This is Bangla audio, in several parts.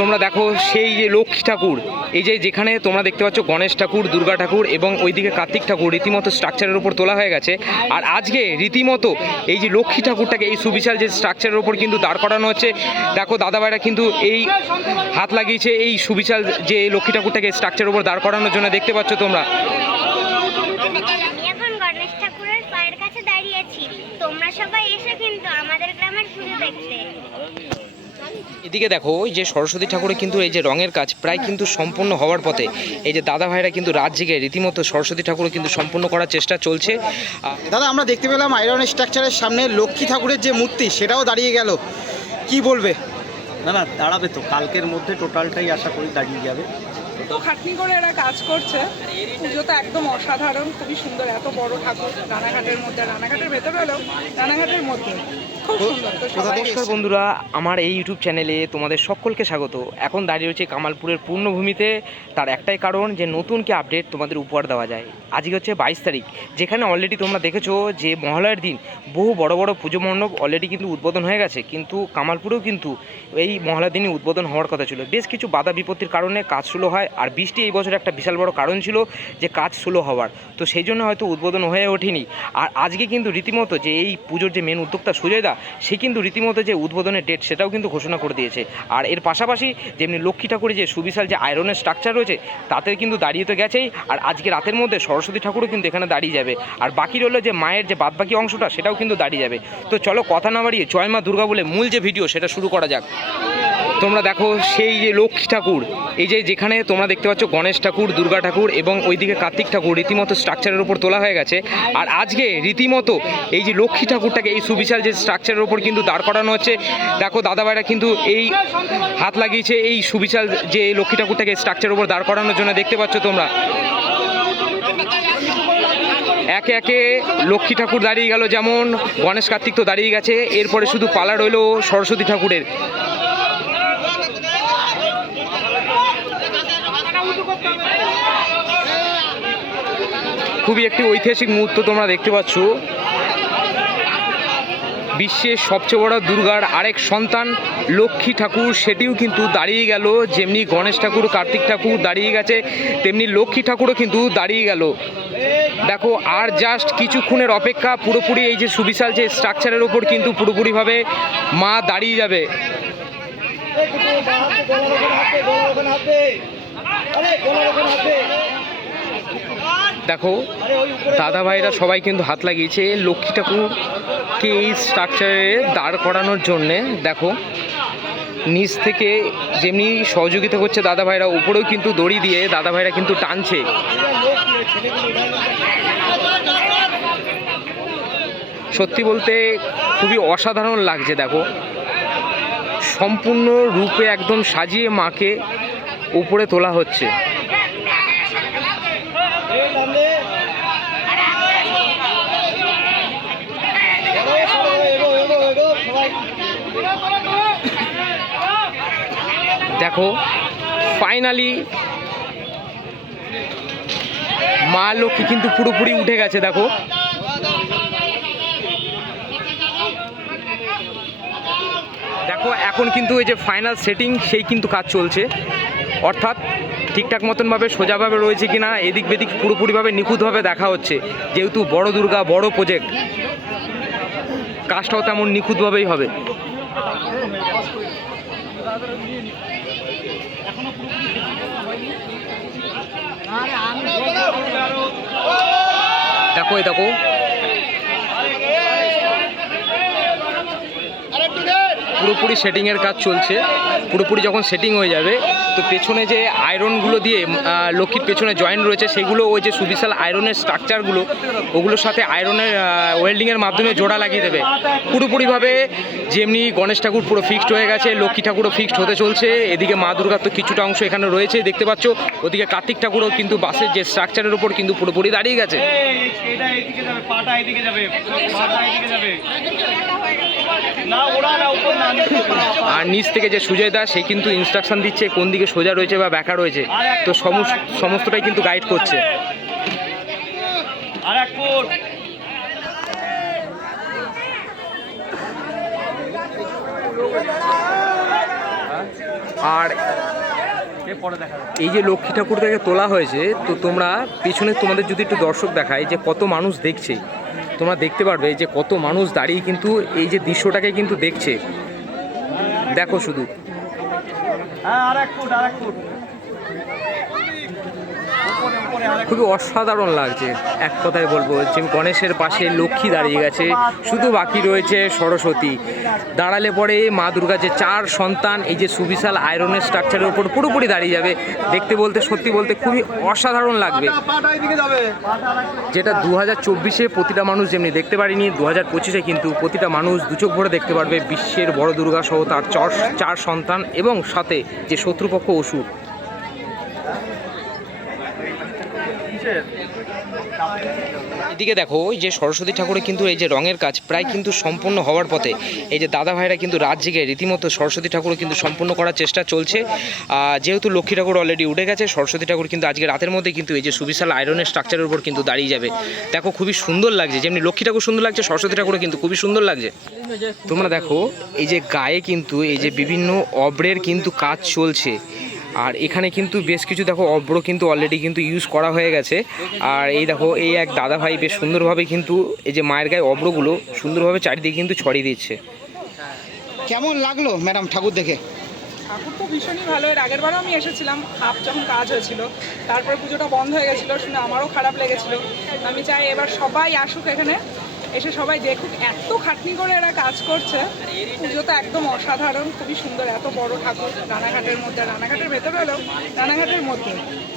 তোমরা দেখো সেই যে লক্ষ্মী ঠাকুর, এই যে যেখানে তোমরা দেখতে পাচ্ছ গণেশ ঠাকুর, দুর্গা ঠাকুর এবং ওইদিকে কার্তিক ঠাকুর, রীতিমতো স্ট্রাকচারের উপর তোলা হয়ে গেছে। আর আজকে রীতিমতো এই যে লক্ষ্মী ঠাকুরটাকে, এই সুবিশাল যে স্ট্রাকচারের উপর কিন্তু দাঁড় করানো হচ্ছে, দেখো দাদাভাইরা কিন্তু এই হাত লাগিয়েছে এই সুবিশাল যে লক্ষ্মী ঠাকুরটাকে স্ট্রাকচারের উপর দাঁড় করানোর জন্য, দেখতে পাচ্ছ তোমরা? তোমরা সবাই এসে কিন্তু আমাদের গ্রামের দেখতে। এদিকে দেখো ওই যে সরস্বতী ঠাকুরের কিন্তু এই যে রঙের কাজ প্রায় কিন্তু সম্পূর্ণ হওয়ার পথে। এই যে দাদা ভাইরা কিন্তু রাত জেগে রীতিমতো সরস্বতী ঠাকুরও কিন্তু সম্পূর্ণ করার চেষ্টা চলছে। দাদা আমরা দেখতে পেলাম আয়রন স্ট্রাকচারের সামনে লক্ষ্মী ঠাকুরের যে মূর্তি সেটাও দাঁড়িয়ে গেল। কি বলবে? না না দাঁড়াবে তো। কালকের মধ্যে টোটালটাই আশা করি দাঁড়িয়ে যাবে। তো খাটনি করে এরা কাজ করছে। পুজোটা একদম অসাধারণ খুবই সুন্দর। এত বড় ঠাকুর রানাঘাটের মধ্যে রানাঘাটের ভেতরে হলেও রানাঘাটের মধ্যে। তো নমস্কার বন্ধুরা আমার এই ইউটিউব চ্যানেলে তোমাদের সকলকে স্বাগত। এখন দাঁড়িয়ে রয়েছে কামালপুরের পূর্ণভূমিতে। তার একটাই কারণ যে নতুন কি আপডেট তোমাদের উপহার দেওয়া যায়। আজকে হচ্ছে বাইশ তারিখ। যেখানে অলরেডি তোমরা দেখেছ যে মহালয়ার দিন বহু বড় বড় পুজো মণ্ডপ অলরেডি কিন্তু উদ্বোধন হয়ে গেছে। কিন্তু কামালপুরেও কিন্তু এই মহালয়ার দিনই উদ্বোধন হওয়ার কথা ছিল। বেশ কিছু বাধা বিপত্তির কারণে কাজ স্লো হয় আর বৃষ্টি এই বছর একটা বিশাল বড় কারণ ছিল যে কাজ স্লো হওয়ার। তো সেই জন্য হয়তো উদ্বোধন হয়ে ওঠেনি। আর আজকে কিন্তু রীতিমতো যে এই পুজোর যে মেন উদ্যোক্তা সুজয় দা, সে কিন্তু রীতিমতো যে উদ্বোধনের ডেট সেটাও কিন্তু ঘোষণা করে দিয়েছে। আর এর পাশাপাশি যেমনি লক্ষ্মী ঠাকুরের যে সুবিশাল যে আয়রনের স্ট্রাকচার রয়েছে, তাতে কিন্তু দাঁড়িয়ে তো গেছেই। আর আজকে রাতের মধ্যে সরস্বতী ঠাকুরও কিন্তু এখানে দাঁড়িয়ে যাবে। আর বাকি রইল যে মায়ের যে বাদবাকি অংশটা, সেটাও কিন্তু দাঁড়িয়ে যাবে। তো চলো কথা না বাড়িয়ে জয় মা দুর্গা বলে মূল যে ভিডিও সেটা শুরু করা যাক। তোমরা দেখো সেই যে লক্ষ্মী ঠাকুর, এই যে যেখানে তোমরা দেখতে পাচ্ছ গণেশ ঠাকুর, দুর্গা ঠাকুর এবং ওইদিকে কার্তিক ঠাকুর, রীতিমতো স্ট্রাকচারের উপর তোলা হয়ে গেছে। আর আজকে রীতিমতো এই যে লক্ষ্মী ঠাকুরটাকে এই সুবিশাল যে স্ট্রাকচারের উপর কিন্তু দাঁড় করানো হচ্ছে, দেখো দাদাভাইরা কিন্তু এই হাত লাগিয়েছে এই সুবিশাল যে লক্ষ্মী ঠাকুরটাকে স্ট্রাকচারের উপর দাঁড় করানোর জন্য, দেখতে পাচ্ছ তোমরা? একে একে লক্ষ্মী ঠাকুর দাঁড়িয়ে গেল যেমন, গণেশ কার্তিক তো দাঁড়িয়ে গেছে, এরপরে শুধু পালা রইল সরস্বতী ঠাকুরের। খুবই একটি ঐতিহাসিক মুহূর্ত তোমরা দেখতে পাচ্ছ। বিশ্বের সবচেয়ে বড় দুর্গার আরেক সন্তান লক্ষ্মী ঠাকুর, সেটিও কিন্তু দাঁড়িয়ে গেল। যেমনি গণেশ ঠাকুর, কার্তিক ঠাকুর দাঁড়িয়ে গেছে, তেমনি লক্ষ্মী ঠাকুরও কিন্তু দাঁড়িয়ে গেল। দেখো, আর জাস্ট কিছুক্ষণের অপেক্ষা, পুরোপুরি এই যে সুবিশাল যে স্ট্রাকচারের ওপর কিন্তু পুরোপুরিভাবে মা দাঁড়িয়ে যাবে। দেখো দাদা ভাইরা সবাই কিন্তু হাত লাগিয়েছে। লক্ষ্মী ঠাকুরকে এই স্ট্রাকচারে দাঁড় করানোর জন্যে, দেখো, নিচ থেকে যেমনি সহযোগিতা করছে দাদা ভাইরা উপরেও কিন্তু দড়ি দিয়ে দাদা ভাইরা কিন্তু টানছে। সত্যি বলতে খুবই অসাধারণ লাগছে, দেখো। সম্পূর্ণ রূপে একদম সাজিয়ে মাকে উপরে তোলা হচ্ছে। দেখো ফাইনালি মা লক্ষ্মী কিন্তু পুরোপুরি উঠে গেছে, দেখো। দেখো, এখন কিন্তু এই যে ফাইনাল সেটিং সেই কিন্তু কাজ চলছে। অর্থাৎ ঠিকঠাক মতনভাবে সোজাভাবে রয়েছে কি না এদিক বেদিক পুরোপুরিভাবে নিখুঁতভাবে দেখা হচ্ছে, যেহেতু বড় দুর্গা, বড় প্রজেক্ট কাজটাও তেমন নিখুঁতভাবেই হবে। দেখো এই দেখো। পুরোপুরি সেটিংয়ের কাজ চলছে পুরোপুরি যখন সেটিং হয়ে যাবে তো পেছনে যে আয়রনগুলো দিয়ে লক্ষ্মীর পেছনে জয়েন্ট রয়েছে সেগুলো ওই যে সুবিশাল আয়রনের স্ট্রাকচারগুলো ওগুলোর সাথে আয়রনের ওয়েল্ডিংয়ের মাধ্যমে জোড়া লাগিয়ে দেবে। পুরোপুরিভাবে যেমনি গণেশ ঠাকুর পুরো ফিক্সড হয়ে গেছে লক্ষ্মী ঠাকুরও ফিক্সড হতে চলছে এদিকে মা দুর্গার তো কিছুটা অংশ এখানে রয়েছে দেখতে পাচ্ছ ওদিকে কার্তিক ঠাকুরও কিন্তু বাসের যে স্ট্রাকচারের উপর কিন্তু পুরোপুরি দাঁড়িয়ে গেছে। এটা এদিকে যাবে পাটা এদিকে যাবে। পাটা এদিকে যাবে না ওরা না উপর। আর নিচ থেকে যে সুজয় দাস, সে কিন্তু ইনস্ট্রাকশন দিচ্ছে কোন দিকে সোজা রয়েছে বা ব্যাকা রয়েছে। তো সমস্ত সমস্তটাই কিন্তু গাইড করছে। আর এই যে লক্ষ্মী ঠাকুর থেকে তোলা হয়েছে, তো তোমরা পিছনে তোমাদের যদি একটু দর্শক দেখায় যে কত মানুষ দেখছে, তোমরা দেখতে পারবে যে কত মানুষ দাঁড়িয়ে কিন্তু এই যে দৃশ্যটাকে কিন্তু দেখছে। দেখো শুধু। হ্যাঁ আর এক ফুট আর এক ফুট উপরে উপরে আর এক খুবই অসাধারণ লাগছে। এক কথায় বলব যে গণেশের পাশে লক্ষ্মী দাঁড়িয়ে গেছে, শুধু বাকি রয়েছে সরস্বতী। দাঁড়ালে পরে মা দুর্গা যে চার সন্তান, এই যে সুবিশাল আয়রনের স্ট্রাকচারের উপর পুরোপুরি দাঁড়িয়ে যাবে, দেখতে বলতে, সত্যি বলতে খুবই অসাধারণ লাগবে। যেটা দু হাজার চব্বিশে প্রতিটা মানুষ যেমনি দেখতে পারিনি দু হাজার পঁচিশে কিন্তু প্রতিটা মানুষ দুচোখ ভরে দেখতে পারবে বিশ্বের বড় দুর্গা সহ তার চার চার সন্তান এবং সাথে যে শত্রুপক্ষ অসুর। এদিকে দেখো এই যে সরস্বতী ঠাকুরের কিন্তু এই যে রঙের কাজ প্রায় কিন্তু সম্পূর্ণ হওয়ার পথে। এই যে দাদা ভাইরা কিন্তু রাত জেগে রীতিমতো সরস্বতী ঠাকুর কিন্তু সম্পূর্ণ করার চেষ্টা চলছে। যেহেতু লক্ষ্মী ঠাকুর অলরেডি উঠে গেছে, সরস্বতী ঠাকুর কিন্তু আজকে রাতের মধ্যে কিন্তু এই যে সুবিশাল আয়রনের স্ট্রাকচারের উপর কিন্তু দাঁড়িয়ে যাবে। দেখো, খুবই সুন্দর লাগছে। যেমনি লক্ষ্মী ঠাকুর সুন্দর লাগছে, সরস্বতী ঠাকুরও কিন্তু খুবই সুন্দর লাগছে। তোমরা দেখো, এই যে গায়ে কিন্তু এই যে বিভিন্ন অব্রের কিন্তু কাজ চলছে। আর এখানে কিন্তু বেশ কিছু দেখো অব্র কিন্তু অলরেডি কিন্তু ইউজ করা হয়ে গেছে। আর এই দেখো এই এক দাদা ভাই বেশ সুন্দরভাবে কিন্তু এই যে মায়ের গায়ে অব্রগুলো সুন্দরভাবে চারিদিকে কিন্তু ছড়িয়ে দিচ্ছে কেমন লাগল ম্যাডাম ঠাকুর দেখে? ঠাকুর তো ভীষণই ভালো। এর আগের বারও আমি এসেছিলাম হাফ যখন কাজ হয়েছিল তারপরে পুজোটা বন্ধ হয়ে গেছিল শুনে আমারও খারাপ লেগেছিল। আমি চাই এবার সবাই আসুক এখানে। এসে সবাই দেখুক এত খাটনি করে এরা কাজ করছে। পুজো তো একদম অসাধারণ খুবই সুন্দর এত বড় ঠাকুর রানাঘাটের মধ্যে রানাঘাটের ভেতরে হলেও রানাঘাটের মধ্যে।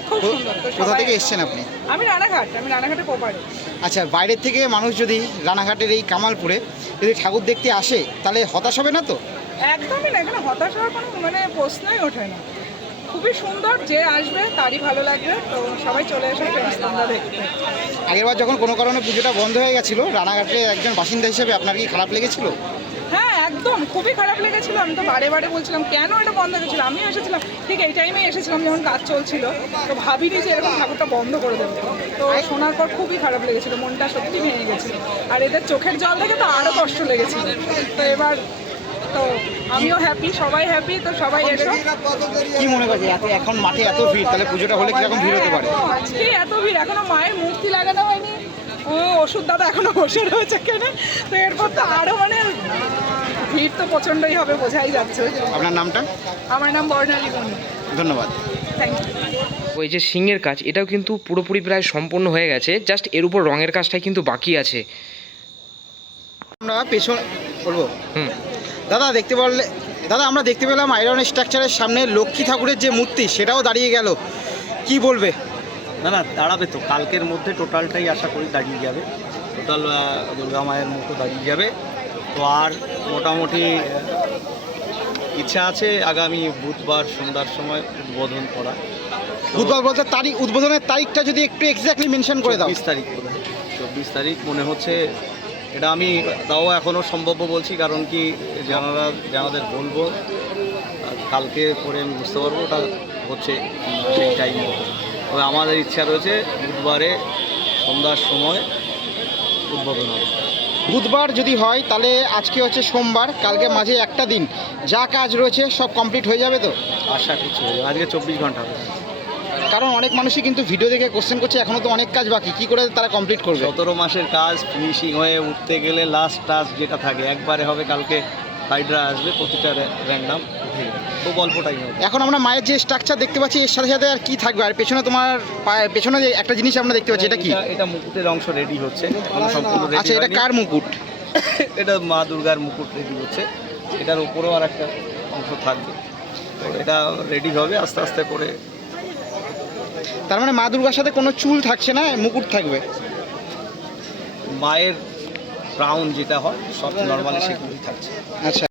খুব সুন্দর তো কোথা থেকে এসছেন আপনি? আমি রানাঘাট আমি রানাঘাটে পোপারি আচ্ছা বাইরের থেকে মানুষ যদি রানাঘাটের এই কামালপুরে যদি ঠাকুর দেখতে আসে তাহলে হতাশ হবে না তো? একদমই না এখানে হতাশ হওয়ার কোনো মানে প্রশ্নই ওঠে না। খুবই সুন্দর যে আসবে তারই ভালো লাগবে। তো সবাই চলে ফ্রেন্ডস তোমরা দেখতে আগেরবার যখন কোনো কারণে পুজোটা বন্ধ হয়ে গেছিল রানাঘাটে একজন বাসিন্দা হিসেবে আপনার কি খারাপ লেগেছিল? হ্যাঁ একদম খুবই খারাপ লেগেছিল। আমি তো বারে বারে বলছিলাম কেন এটা বন্ধ হয়েছিল আমি এসেছিলাম ঠিক এই টাইমে এসেছিলাম যখন কাজ চলছিল। তো ভাবিনি যে এরকম ঠাকুরটা বন্ধ করে দেবে। তো শোনার পর খুবই খারাপ লেগেছিল মনটা সত্যি ভেঙে গেছিল। আর এদের চোখের জল দেখে তো আরও কষ্ট লেগেছিল। তো এবার তো আমিও হ্যাপি সবাই হ্যাপি তো সবাই এসো। কি মনে করছে? এত এখন মাঠে এত ভিড় তাহলে পুজোটা হলে কীরকম ভিড় হতে পারে? আজকে এত ভিড় এখনও মায়ের মূর্তি লাগানো হয়নি। ও ওষুধ দাদা এখনও বসে রয়েছে কেন তো এরপর তো আরও মানে ভিড় তো প্রচণ্ডই হবে বোঝাই যাচ্ছে। আপনার নামটা? আমার নাম বর্ণালী বণিক ধন্যবাদ। থ্যাংক ইউ ওই যে সিংয়ের কাজ এটাও কিন্তু পুরোপুরি প্রায় সম্পূর্ণ হয়ে গেছে। জাস্ট এর উপর রঙের কাজটাই কিন্তু বাকি আছে। আমরা পেছন বলব? হুম। দাদা দেখতে পারলে দাদা আমরা দেখতে পেলাম আয়রন স্ট্রাকচারের সামনে লক্ষ্মী ঠাকুরের যে মূর্তি সেটাও দাঁড়িয়ে গেল। কি বলবে? না না দাঁড়াবে তো। কালকের মধ্যে টোটালটাই আশা করি দাঁড়িয়ে যাবে। টোটাল দুর্গা মায়ের মতো দাঁড়িয়ে যাবে। তো আর মোটামুটি ইচ্ছা আছে আগামী বুধবার সন্ধ্যার সময় উদ্বোধন করা। বুধবার বলতে তারিখ উদ্বোধনের তারিখটা যদি একটু এক্স্যাক্টলি মেনশন করে দাও। চব্বিশ তারিখ চব্বিশ তারিখ মনে হচ্ছে এটা আমি তাও এখনও সম্ভব বলছি কারণ কি জানারা জানাদের বলব কালকে করে আমি বুঝতে পারব ওটা হচ্ছে সেই টাইম মতো তবে আমাদের ইচ্ছা রয়েছে বুধবারে সন্ধ্যার সময় উদ্বোধন হবে বুধবার যদি হয় তাহলে আজকে হচ্ছে সোমবার কালকে মাঝে একটা দিন যা কাজ রয়েছে সব কমপ্লিট হয়ে যাবে তো আশা করছি হয়ে যাবে। আজকে চব্বিশ ঘণ্টা হবে। কারণ অনেক মানুষই কিন্তু ভিডিও দেখে কোশ্চেন করছে এখনও তো অনেক কাজ বাকি কি করে তারা কমপ্লিট করবে? সতেরো মাসের কাজ ফিনিশিং হয়ে উঠতে গেলে লাস্ট টাচ যেটা থাকে একবারে হবে কালকে ফাইডরা আসবে প্রতিটা র্যান্ডাম খুব অল্প টাইম হবে। এখন আমরা মায়ের যে স্ট্রাকচার দেখতে পাচ্ছি এর সাথে সাথে আর কি থাকবে? আর পেছনে তোমার পায়ে- পেছনে যে একটা জিনিস আমরা দেখতে পাচ্ছি এটা কি? এটা- এটা মুকুটের অংশ রেডি হচ্ছে। এখনও সম্পূর্ণ ready আচ্ছা এটা হয়নি। কার মুকুট? এটা মা দুর্গার মুকুট রেডি হচ্ছে। এটার উপরেও আর একটা অংশ থাকবে। তো এটা রেডি হবে আস্তে আস্তে করে তার মানে মা দুর্গার সাথে কোনো চুল থাকছে না মুকুট থাকবে। মায়ের ক্রাউন যেটা হয় সব নর্মালি সেগুলোই থাকছে। আচ্ছা।